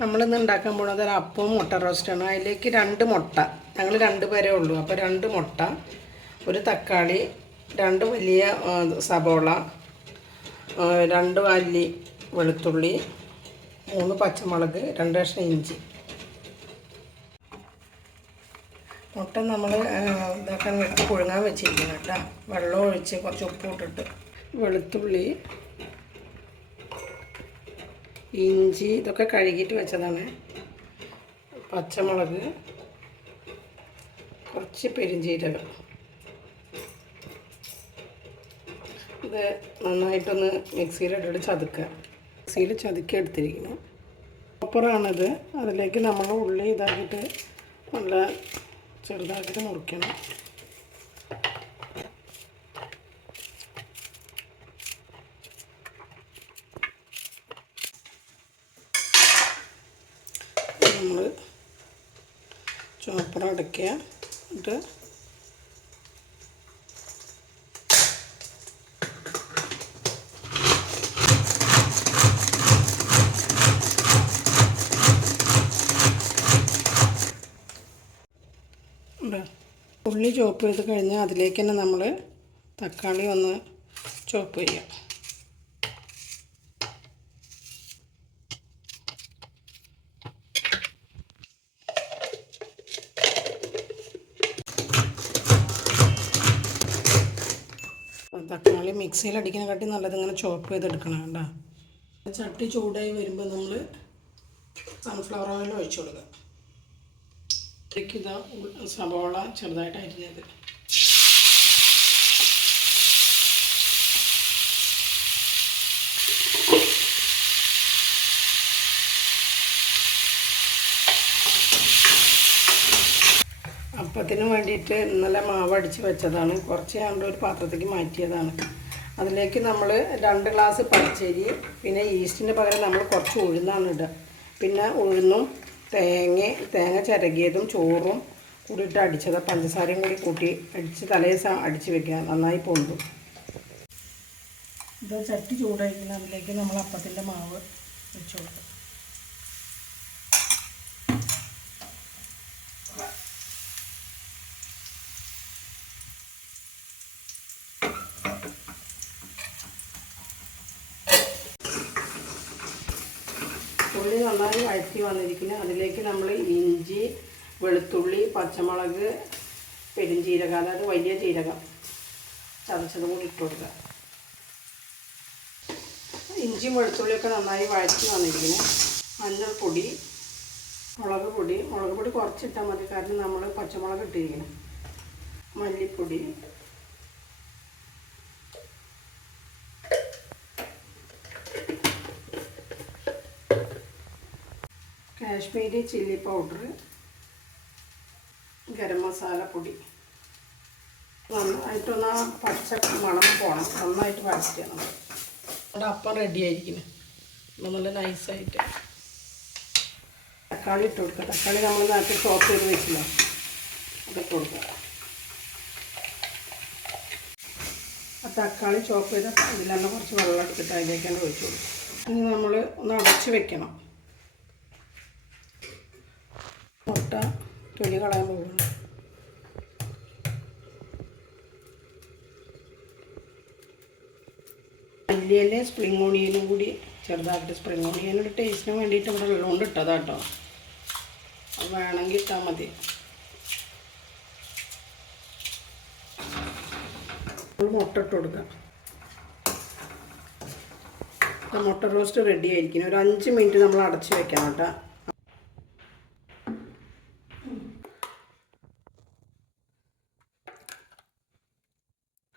നമ്മളിന്ന് ഉണ്ടാക്കാൻ പോകുന്നത് ഒരു അപ്പവും മുട്ട റോസ്റ്റാണ്. അതിലേക്ക് 2 മുട്ട, ഞങ്ങൾ 2 പേരേ ഉള്ളൂ. അപ്പോൾ 2 മുട്ട, ഒരു തക്കാളി, 2 വലിയ സബോള, 2 അല്ലി വെളുത്തുള്ളി, 3 പച്ചമുളക്, 2 കഷ്ണം ഇഞ്ചി. മുട്ട നമ്മൾ ഇതാക്കാൻ വെട്ടി പുഴുങ്ങാൻ വെച്ചിരിക്കണം കേട്ടോ. വെള്ളം ഒഴിച്ച് കുറച്ച് ഉപ്പ് ഇട്ടിട്ട് വെളുത്തുള്ളി, ഇഞ്ചി ഇതൊക്കെ കഴുകിയിട്ട് വെച്ചതാണ്, പച്ചമുളക്, കുറച്ച് പെരിഞ്ചീരകം. ഇത് നന്നായിട്ടൊന്ന് മിക്സിയിലിട്ടിട്ട് ചതുക്കുക. മിക്സിയിൽ ചതുക്കി എടുത്തിരിക്കുന്നു. ചോപ്പറാണിത്. അതിലേക്ക് നമ്മൾ ഉള്ളി ഇതാക്കിയിട്ട് നല്ല ചെറുതാക്കിയിട്ട് മുറിക്കണം. നമ്മൾ ചോപ്പർ അടയ്ക്കുക. എന്നിട്ട് ഉള്ളി ചോപ്പ് ചെയ്ത് കഴിഞ്ഞാൽ അതിലേക്ക് തന്നെ നമ്മൾ തക്കാളി ഒന്ന് ചോപ്പ് ചെയ്യാം. തക്കാളി മിക്സിയിൽ അടിക്കുന്നതിനെക്കാട്ടി നല്ലത് ഇങ്ങനെ ചോപ്പ് ചെയ്തെടുക്കണം കേട്ടോ. ചട്ടി ചൂടായി വരുമ്പോൾ നമ്മൾ സൺഫ്ലവർ ഓയിൽ ഒഴിച്ചു കൊടുക്കുക. ഇതാ സബോള ചെറുതായിട്ട് അരിഞ്ഞത്, അപ്പത്തിന് വേണ്ടിയിട്ട് ഇന്നലെ മാവ് അടിച്ച് വെച്ചതാണ്. കുറച്ച് ഞാൻ ഒരു പാത്രത്തേക്ക് മാറ്റിയതാണ്. അതിലേക്ക് നമ്മൾ 2 ഗ്ലാസ് പച്ചരി, പിന്നെ ഈസ്റ്റിന് പകരം നമ്മൾ കുറച്ച് ഉഴുന്നാണ് ഇടുക. പിന്നെ ഉഴുന്നും തേങ്ങ ചിരകിയതും ചോറും കൂടിയിട്ട് അടിച്ചത്, പഞ്ചസാരയും കൂടി കൂട്ടി അടിച്ച് തലേദിവസം അടിച്ച് വെക്കുക. നന്നായി പൊന്തും. ഇത് ചട്ടി ചൂടായിരിക്കുന്ന അതിലേക്ക് നമ്മൾ അപ്പത്തിൻ്റെ മാവ് വെച്ച് കൊടുക്കും. ഉള്ളി നന്നായി വഴറ്റി വന്നിരിക്കുന്നത് അതിലേക്ക് നമ്മൾ ഇഞ്ചി, വെളുത്തുള്ളി, പച്ചമുളക്, പെരുംജീരകം, അതായത് വലിയ ജീരകം ചതച്ചതും കൂടി ഇട്ട് കൊടുക്കുക. ഇഞ്ചിയും വെളുത്തുള്ളിയൊക്കെ നന്നായി വഴറ്റി വന്നിരിക്കുന്നത്. മഞ്ഞൾപ്പൊടി, മുളക് പൊടി കുറച്ചിട്ടാൽ മതി, കാരണം നമ്മൾ പച്ചമുളക് ഇട്ടിരിക്കണം. മല്ലിപ്പൊടി, കാശ്മീരി ചില്ലി പൗഡർ, ഗരം മസാല പൊടി. നന്നായിട്ടൊന്ന് പച്ച മണം പോകണം. നന്നായിട്ട് വഴറ്റുക. നമ്മുടെ അപ്പം റെഡി ആയിരിക്കുന്നു. നല്ല നൈസായിട്ട് തക്കാളി ഇട്ട് കൊടുക്കുക. തക്കാളി നമ്മൾ നേരത്തെ ചോപ്പ് ചെയ്ത് വെച്ചില്ല, അതിട്ട് കൊടുക്കുക. ആ തക്കാളി ചോപ്പ് ചെയ്ത് ഇതിലെല്ലാം കുറച്ച് വെള്ളം എടുത്തിട്ട് അതിലേക്കാണ് ഒഴിച്ച് കൊടുക്കുക. ഇനി നമ്മൾ ഒന്ന് അടച്ച് വെക്കണം. മുട്ട തൊലി കളയാൻ പോകണം. മല്ലിയില സ്പ്രിംഗ് ഓണിയനും കൂടി ചെറുതാക്കിയിട്ട്, സ്പ്രിംഗ് ഓണിയനൊരു ടേസ്റ്റിന് വേണ്ടിയിട്ട് ഇവിടെ ഉള്ളതുകൊണ്ട് ഇട്ടതാണ് കേട്ടോ. അത് വേണമെങ്കിൽ ഇട്ടാൽ മതി. മുട്ട ഇട്ട് കൊടുക്കാം. മുട്ട റോസ്റ്റ് റെഡി ആയിരിക്കണം. ഒരു 5 മിനിറ്റ് നമ്മൾ അടച്ച് വെക്കണം കേട്ടോ.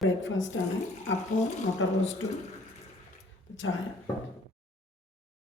ബ്രേക്ക്ഫാസ്റ്റാണ്. അപ്പോൾ മുട്ട റോസ്റ്റും ചായ.